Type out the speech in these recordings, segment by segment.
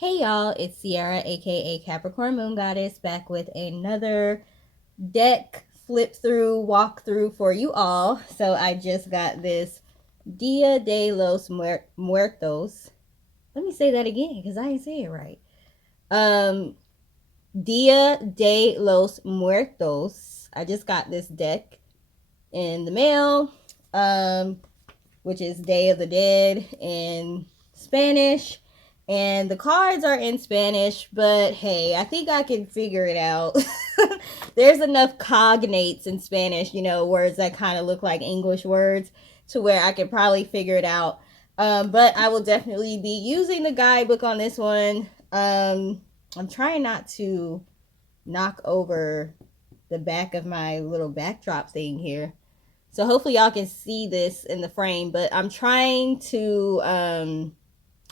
Hey y'all, it's Sierra, aka Capricorn Moon Goddess, back with another deck flip through walkthrough for you all. So I just got this Dia de los Muertos. Let me say that again because I ain't say it right. Um, Dia de los Muertos. I just got this deck in the mail, which is Day of the Dead in Spanish. And the cards are in Spanish, but hey, I think I can figure it out. There's enough cognates in Spanish, words that kind of look like English words, to where I could probably figure it out. But I will definitely be using the guidebook on this one. I'm trying not to knock over the back of my little backdrop thing here. So hopefully y'all can see this in the frame, but I'm trying to,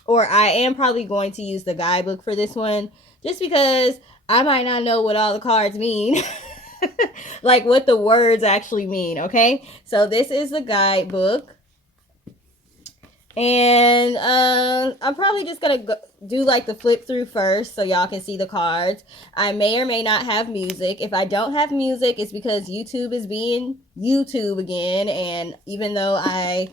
or I am probably going to use the guidebook for this one, just because I might not know what all the cards mean. Like what the words actually mean, okay? So this is the guidebook. And I'm probably just gonna do like the flip through first so y'all can see the cards. I may or may not have music. If I don't have music, it's because YouTube is being YouTube again. And even though I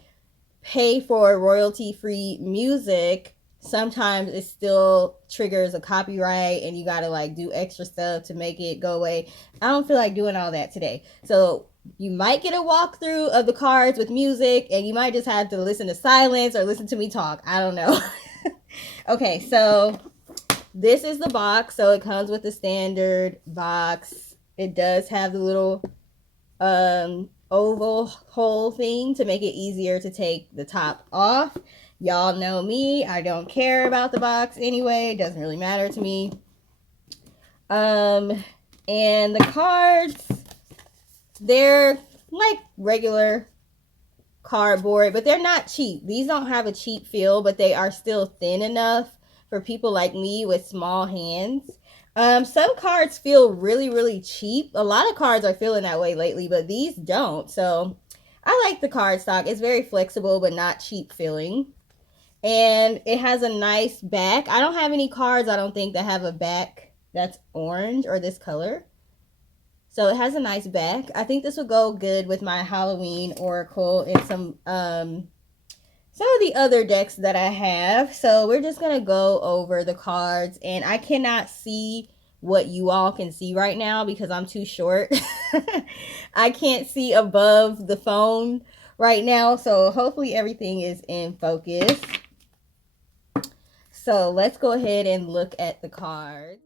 pay for royalty free music, sometimes it still triggers a copyright and you gotta like do extra stuff to make it go away. I don't feel like doing all that today. So you might get a walkthrough of the cards with music, and you might just have to listen to silence or listen to me talk. I don't know. Okay, so this is the box. So it comes with the standard box. It does have the little oval hole thing to make it easier to take the top off. Y'all know me. I don't care about the box anyway. It doesn't really matter to me. And the cards, they're like regular cardboard, but they're not cheap. These don't have a cheap feel, but they are still thin enough for people like me with small hands. Some cards feel really, really cheap. A lot of cards are feeling that way lately, but these don't. So I like the card stock. It's very flexible, but not cheap feeling. And it has a nice back. I don't have any cards, I don't think, that have a back that's orange or this color. So it has a nice back. I think this would go good with my Halloween Oracle and some of the other decks that I have. So we're just going to go over the cards. And I cannot see what you all can see right now because I'm too short. I can't see above the phone right now. So hopefully everything is in focus. So let's go ahead and look at the cards.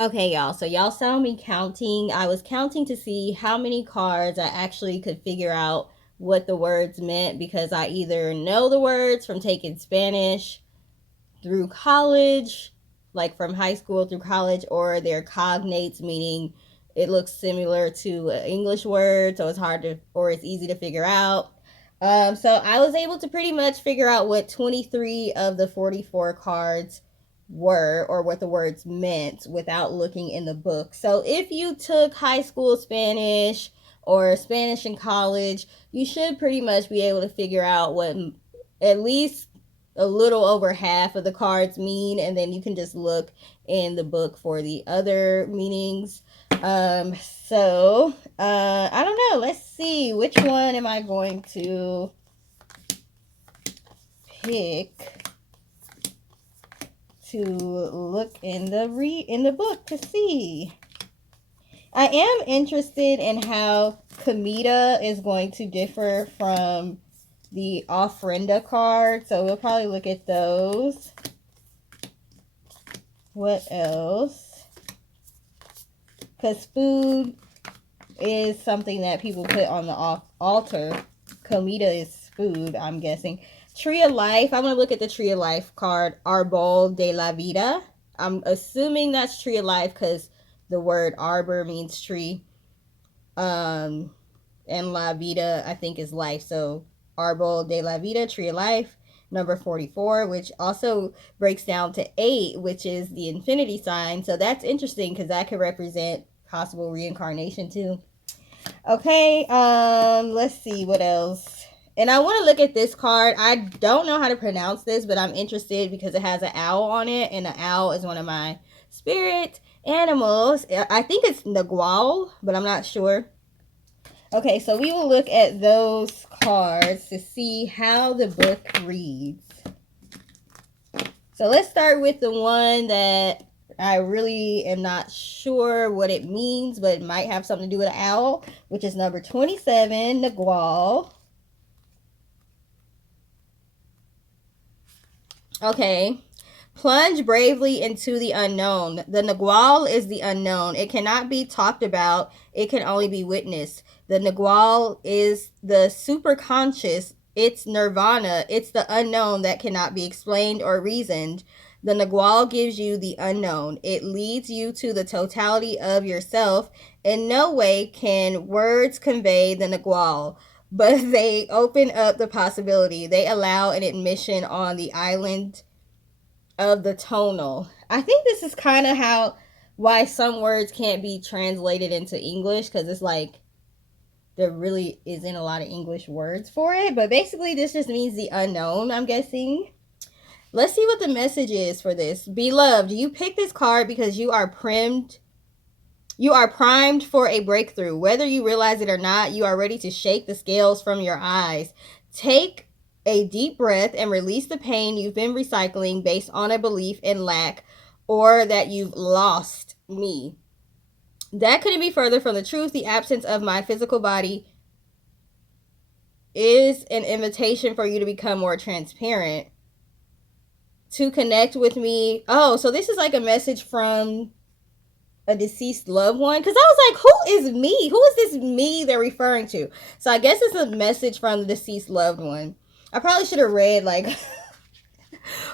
Okay, y'all. So y'all saw me counting. I was counting to see how many cards I actually could figure out what the words meant because I either know the words from taking Spanish through college, like from high school through college, or they're cognates, meaning it looks similar to an English word, so it's hard to, or it's easy to figure out. So I was able to pretty much figure out what 23 of the 44 cards were or what the words meant without looking in the book. So if you took high school Spanish or Spanish in college, you should pretty much be able to figure out what at least a little over half of the cards mean, and then you can just look in the book for the other meanings. I don't know. Let's see, which one am I going to pick to look in the book to see. I am interested in how comida is going to differ from the ofrenda card, so we'll probably look at those. What else? Because food is something that people put on the altar. Comida is food, I'm guessing. Tree of Life. I'm going to look at the Tree of Life card. Arbol de la Vida. I'm assuming that's Tree of Life because the word arbor means tree. And la vida, I think, is life. So Arbol de la Vida, Tree of Life. Number 44, which also breaks down to 8, which is the infinity sign. So that's interesting because that could represent possible reincarnation too. Okay, let's see what else. And I want to look at this card. I don't know how to pronounce this, but I'm interested because it has an owl on it, and an owl is one of my spirit animals. I think it's Nagual, but I'm not sure. Okay, so we will look at those cards to see how the book reads. So let's start with the one that I really am not sure what it means, but it might have something to do with an owl, which is number 27, Nagual. Okay. Plunge bravely into the unknown. The Nagual is the unknown. It cannot be talked about. It can only be witnessed. The Nagual is the superconscious. It's nirvana. It's the unknown that cannot be explained or reasoned. The Nagual gives you the unknown. It leads you to the totality of yourself. In no way can words convey the Nagual, but they open up the possibility. They allow an admission on the island of the tonal. I think this is kind of why some words can't be translated into English, because it's like there really isn't a lot of English words for it. But basically this just means the unknown, I'm guessing. Let's see what the message is for this. Beloved, you picked this card because you are primed for a breakthrough. Whether you realize it or not, you are ready to shake the scales from your eyes. Take a deep breath and release the pain you've been recycling based on a belief in lack or that you've lost me. That couldn't be further from the truth. The absence of my physical body is an invitation for you to become more transparent, to connect with me. Oh, so this is like a message from a deceased loved one, because I was like, who is me? Who is this me they're referring to? So I guess it's a message from the deceased loved one. I probably should have read like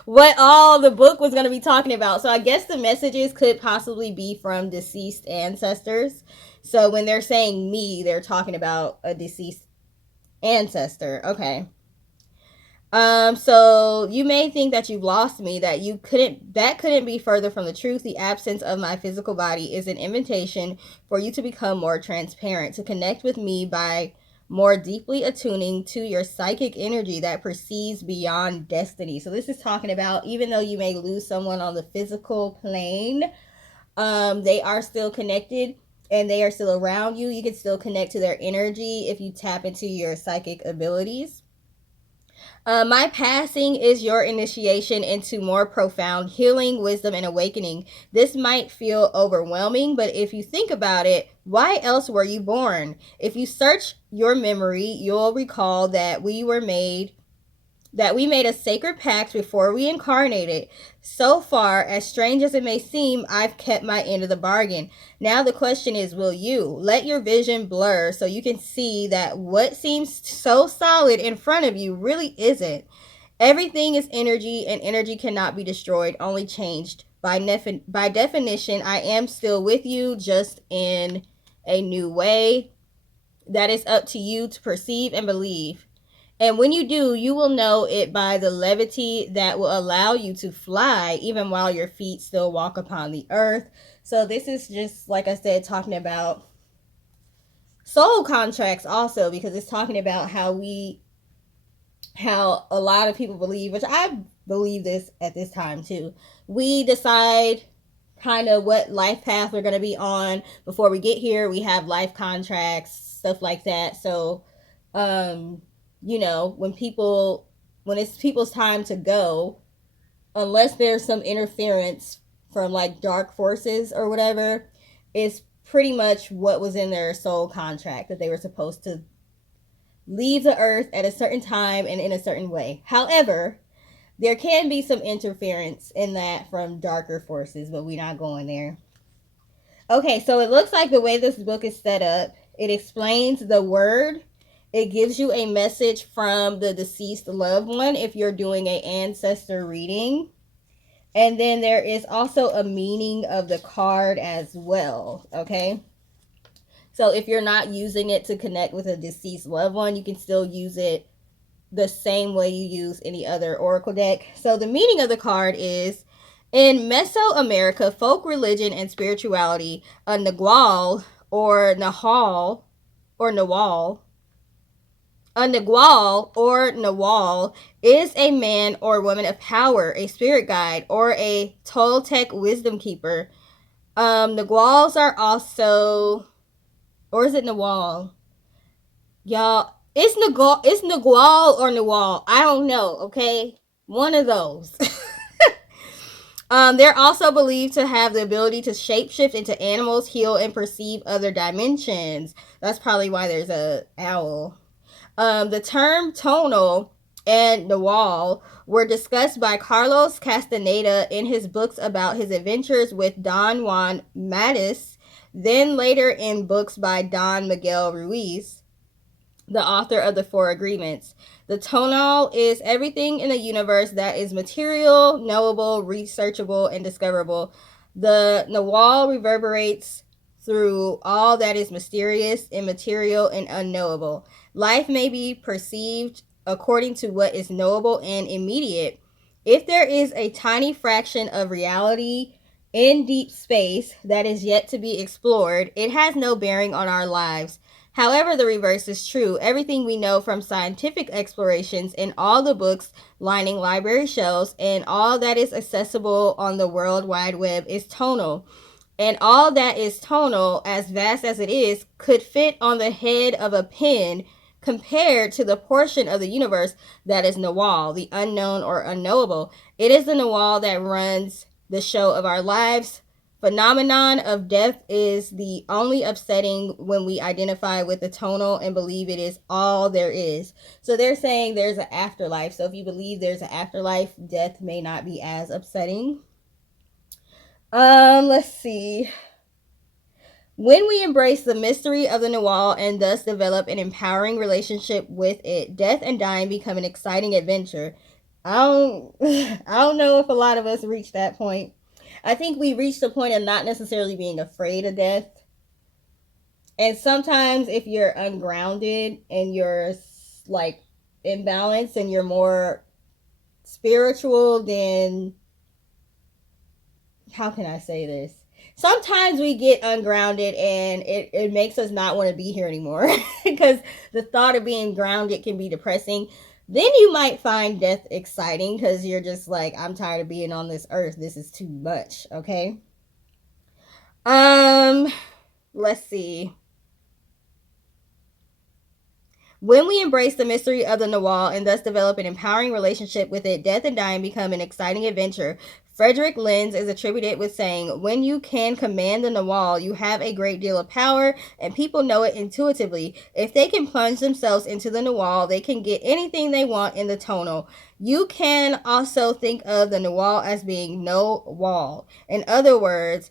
what all the book was going to be talking about. So I guess the messages could possibly be from deceased ancestors. So when they're saying me, they're talking about a deceased ancestor. Okay. So you may think that you've lost me, that couldn't be further from the truth. The absence of my physical body is an invitation for you to become more transparent, to connect with me by more deeply attuning to your psychic energy that proceeds beyond destiny. So this is talking about, even though you may lose someone on the physical plane, they are still connected and they are still around you. You can still connect to their energy if you tap into your psychic abilities. My passing is your initiation into more profound healing, wisdom, and awakening. This might feel overwhelming, but if you think about it, why else were you born? If you search your memory, you'll recall that that we made a sacred pact before we incarnated. So far, as strange as it may seem, I've kept my end of the bargain. Now the question is, will you? Let your vision blur so you can see that what seems so solid in front of you really isn't. Everything is energy, and energy cannot be destroyed, only changed. By definition, I am still with you, just in a new way. That is up to you to perceive and believe. And when you do, you will know it by the levity that will allow you to fly even while your feet still walk upon the earth. So this is just, like I said, talking about soul contracts also, because it's talking about how a lot of people believe, which I believe this at this time too. We decide kind of what life path we're going to be on before we get here. We have life contracts, stuff like that. So, you know, when it's people's time to go, unless there's some interference from like dark forces or whatever, it's pretty much what was in their soul contract, that they were supposed to leave the earth at a certain time and in a certain way. However, there can be some interference in that from darker forces, but we're not going there. Okay, so it looks like the way this book is set up, it explains the word. It gives you a message from the deceased loved one if you're doing an ancestor reading. And then there is also a meaning of the card as well, okay? So if you're not using it to connect with a deceased loved one, you can still use it the same way you use any other oracle deck. So the meaning of the card is, in Mesoamerica, folk religion and spirituality, a Nagual or Nahal or Nawal, a Nagual or Nawal is a man or woman of power, a spirit guide, or a Toltec wisdom keeper. Naguals are also, or is it Nawal? Y'all, it's Nagual or Nagual. I don't know, okay? One of those. They're also believed to have the ability to shapeshift into animals, heal, and perceive other dimensions. That's probably why there's a owl. The term tonal and Nagual were discussed by Carlos Castaneda in his books about his adventures with Don Juan Matus, then later in books by Don Miguel Ruiz, the author of the Four Agreements. The tonal is everything in the universe that is material, knowable, researchable, and discoverable. The Nagual reverberates through all that is mysterious, immaterial, and unknowable. Life may be perceived according to what is knowable and immediate. If there is a tiny fraction of reality in deep space that is yet to be explored, it has no bearing on our lives. However, the reverse is true. Everything we know from scientific explorations in all the books lining library shelves and all that is accessible on the World Wide Web is tonal. And all that is tonal, as vast as it is, could fit on the head of a pin compared to the portion of the universe that is Nagual, the unknown or unknowable. It is the Nagual that runs the show of our lives. Phenomenon of death is the only upsetting when we identify with the tonal and believe it is all there is. So they're saying there's an afterlife. So if you believe there's an afterlife, death may not be as upsetting. Let's see. When we embrace the mystery of the Nagual and thus develop an empowering relationship with it, death and dying become an exciting adventure. I don't know if a lot of us reach that point. I think we reach the point of not necessarily being afraid of death. And sometimes if you're ungrounded and you're like imbalanced and you're more spiritual, then how can I say this? Sometimes we get ungrounded and it makes us not want to be here anymore because the thought of being grounded can be depressing. Then you might find death exciting because you're just like, I'm tired of being on this earth. This is too much, okay? Let's see. When we embrace the mystery of the Nagual and thus develop an empowering relationship with it, death and dying become an exciting adventure. Frederick Lenz is attributed with saying, when you can command the Nagual, you have a great deal of power, and people know it intuitively. If they can plunge themselves into the Nagual, they can get anything they want in the tonal. You can also think of the Nagual as being no wall. In other words,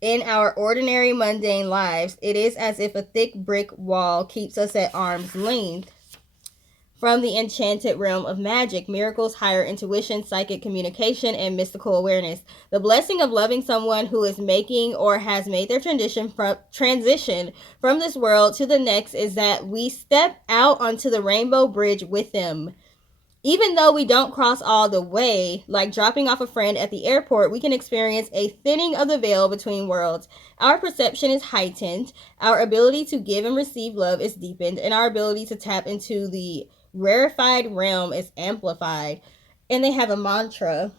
in our ordinary mundane lives, it is as if a thick brick wall keeps us at arm's length from the enchanted realm of magic, miracles, higher intuition, psychic communication, and mystical awareness. The blessing of loving someone who is making or has made their transition from this world to the next is that we step out onto the rainbow bridge with them. Even though we don't cross all the way, like dropping off a friend at the airport, we can experience a thinning of the veil between worlds. Our perception is heightened, our ability to give and receive love is deepened, and our ability to tap into the rarefied realm is amplified. And they have a mantra.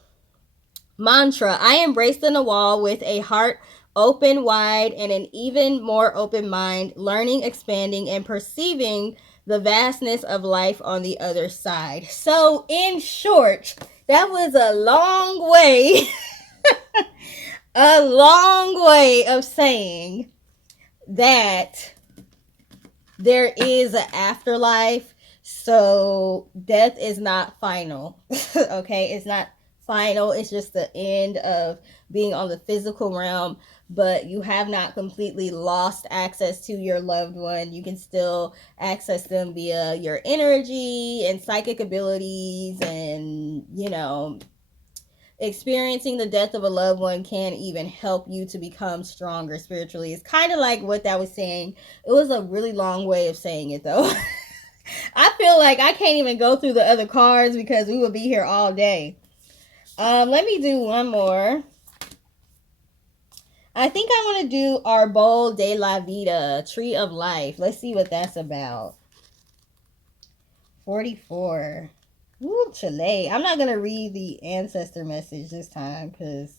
I embrace the Nagual with a heart open wide and an even more open mind, learning, expanding, and perceiving the vastness of life on the other side. So, in short, that was a long way, a long way of saying that there is an afterlife. So, death is not final. Okay, it's not final. It's just the end of being on the physical realm, but you have not completely lost access to your loved one. You can still access them via your energy and psychic abilities, and experiencing the death of a loved one can even help you to become stronger spiritually. It's kind of like what that was saying. It was a really long way of saying it, though. I feel like I can't even go through the other cards because we would be here all day. Let me do one more. I think I want to do Arbol de la Vida, Tree of Life. Let's see what that's about. 44. Ooh, Chile. I'm not going to read the ancestor message this time because...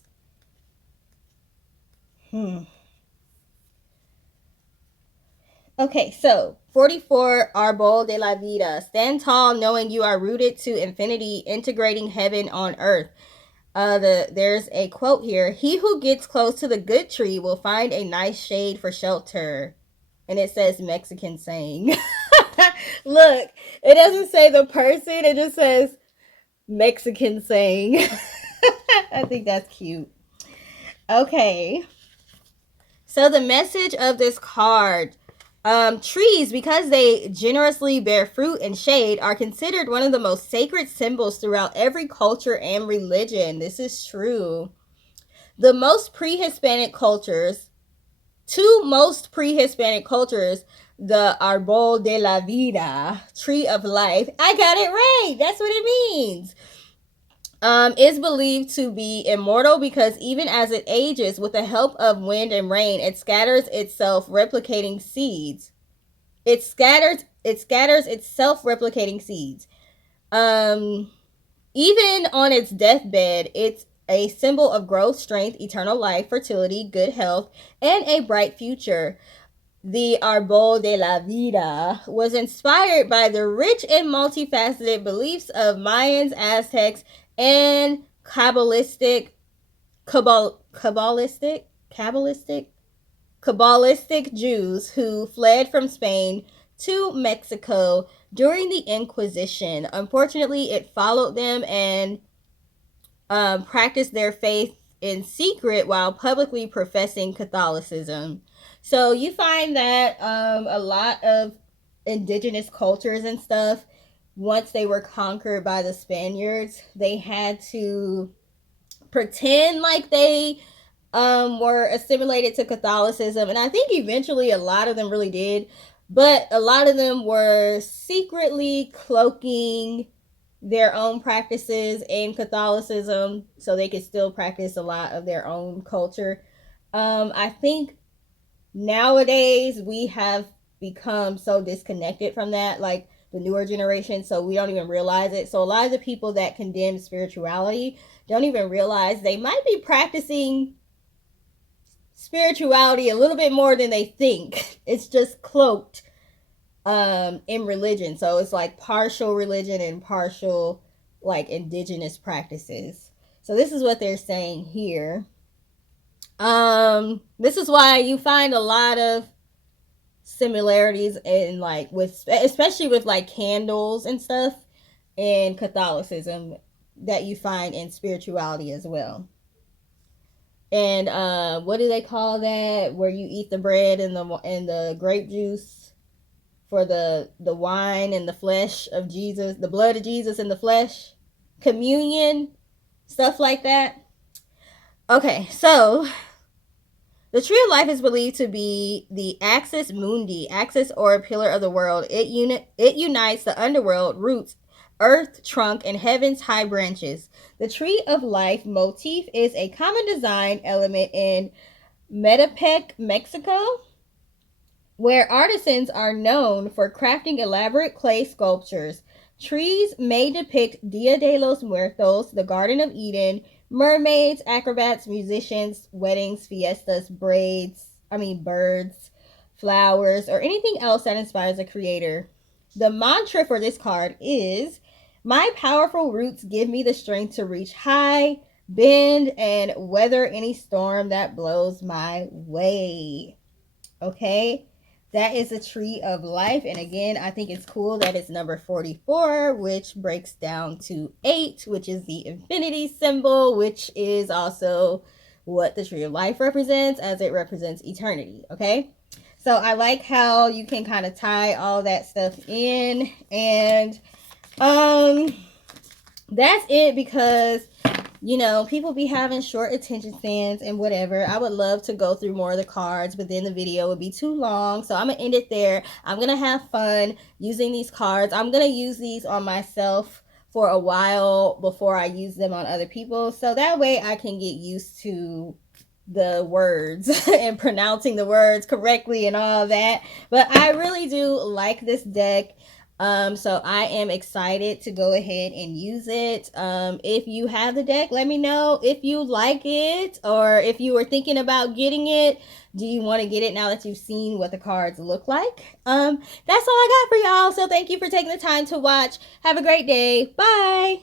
Okay, so 44, Arbol de la Vida. Stand tall knowing you are rooted to infinity, integrating heaven on earth. There's a quote here. He who gets close to the good tree will find a nice shade for shelter. And it says Mexican saying. Look, it doesn't say the person. It just says Mexican saying. I think that's cute. Okay. So the message of this card. Trees, because they generously bear fruit and shade, are considered one of the most sacred symbols throughout every culture and religion. This is true. The most pre-Hispanic cultures, the Arbol de la Vida, Tree of Life. I got it right. That's what it means. Is believed to be immortal because even as it ages, with the help of wind and rain, it scatters its self-replicating seeds. It scatters its self-replicating seeds. Even on its deathbed, it's a symbol of growth, strength, eternal life, fertility, good health, and a bright future. The Arbol de la Vida was inspired by the rich and multifaceted beliefs of Mayans, Aztecs, and Kabbalistic Jews who fled from Spain to Mexico during the Inquisition. Unfortunately, it followed them and practiced their faith in secret while publicly professing Catholicism. So you find that a lot of indigenous cultures and stuff, once they were conquered by the Spaniards, they had to pretend like they were assimilated to Catholicism. And I think eventually a lot of them really did. But a lot of them were secretly cloaking their own practices in Catholicism so they could still practice a lot of their own culture. I think nowadays we have become so disconnected from that, like the newer generation, so we don't even realize it. So a lot of the people that condemn spirituality don't even realize they might be practicing spirituality a little bit more than they think. It's just cloaked in religion. So it's like partial religion and partial like indigenous practices. So this is what they're saying here. This is why you find a lot of similarities in like with especially with like candles and stuff in Catholicism that you find in spirituality as well. And what do they call that? Where you eat the bread and the grape juice for the wine and the flesh of Jesus, the blood of Jesus and the flesh, communion, stuff like that. Okay, so the tree of life is believed to be the axis mundi, axis or pillar of the world. It unites the underworld, roots, earth, trunk, and heaven's high branches. The tree of life motif is a common design element in Metepec, Mexico, where artisans are known for crafting elaborate clay sculptures. Trees may depict Dia de los Muertos, the Garden of Eden, mermaids, acrobats, musicians, weddings, fiestas, birds, flowers, or anything else that inspires a creator. The mantra for this card is, my powerful roots give me the strength to reach high, bend, and weather any storm that blows my way. Okay? That is a tree of life. And again, I think it's cool that it's number 44, which breaks down to 8, which is the infinity symbol, which is also what the tree of life represents, as it represents eternity. Okay. So I like how you can kind of tie all that stuff in. And that's it, because you know, people be having short attention spans and whatever. I would love to go through more of the cards, but then the video would be too long. So I'm going to end it there. I'm going to have fun using these cards. I'm going to use these on myself for a while before I use them on other people. So that way I can get used to the words and pronouncing the words correctly and all that. But I really do like this deck. So I am excited to go ahead and use it. If you have the deck, let me know if you like it, or if you were thinking about getting it. Do you want to get it now that you've seen what the cards look like? That's all I got for y'all. So thank you for taking the time to watch. Have a great day. Bye.